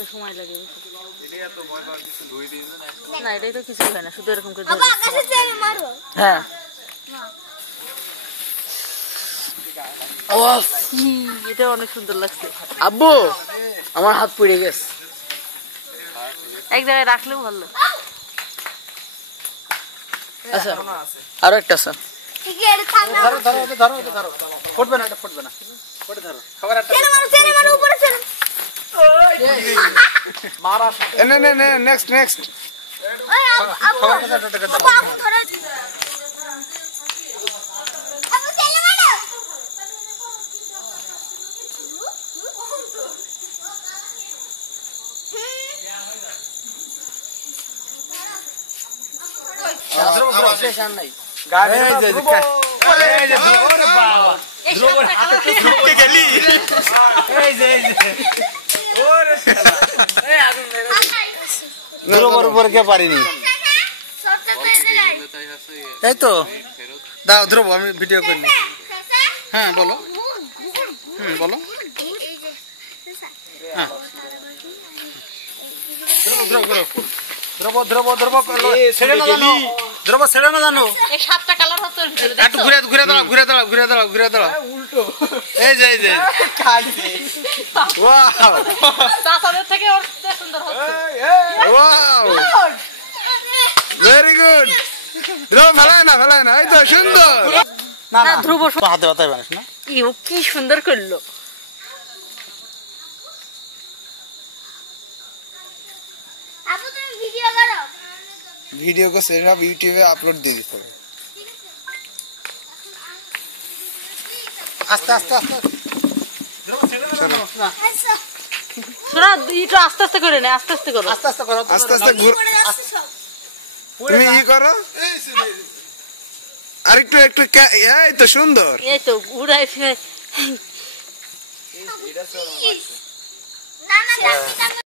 তো সময় লাগে এটা তো ভয় পাওয়ার কিছু ধুই দিই না এটাই তো কিছু হয় না শুধু এরকম করে বাবা আকাশে চেয়ে মারো হ্যাঁ ওহ এটা অনেক সুন্দর লাগছে আব্বু আমার হাত পুড়ে গেছে এক জায়গায় রাখলেও ভালো আচ্ছা আরো একটা আছে ঠিক আছে থামো ধরো ফুটবে না এটা ফুটবে না ফুটে ধরো খাবার একটা চেয়ে মারো উপরে চলে মারা নে নেক্সট ওই আবু আবু ধরো আবু চেয়ে মারো গাড়ি এই যে ওরে বাবা ধ্রুব হাতে ঢুকে গেলি এই যে ওরে শালা এই আগুন মেরে ধ্রুবর উপর কে পারিনি এই তো দাও ধ্রুব আমি ভিডিও করি হ্যাঁ বলো বলো হ্যাঁ ধ্রুব ছেড়ে না জানো ধ্রুব ছেড়ে না জানো এই সাতটা কালার হতো এর ভিতরে একটু ঘুরে দাঁড়াও উল্টো এই যে খাইছে ওয়াও চাচাদের থেকে ওর চেয়ে সুন্দর হচ্ছে ওয়াও ভেরি গুড ধ্রুব ফেলায় না এই তো সুন্দর না না ধ্রুব হাতে বাতায় বানিস না কি সুন্দর করলো আবু তুমি ভিডিও করো ভিডিও को सिर्फ यूट्यूब আপলোড দিয়ে দিতে হবে আস্তে ধ্রুব ছেড়ে না জানো না আচ্ছা শোনা একটু আস্তে আস্তে করে নে আস্তে আস্তে করো আস্তে করো আস্তে ঘুর পড়ে যাচ্ছে সব তুমি ই করো আরেকটু এই তো সুন্দর এই তো উড়াই ফিরে না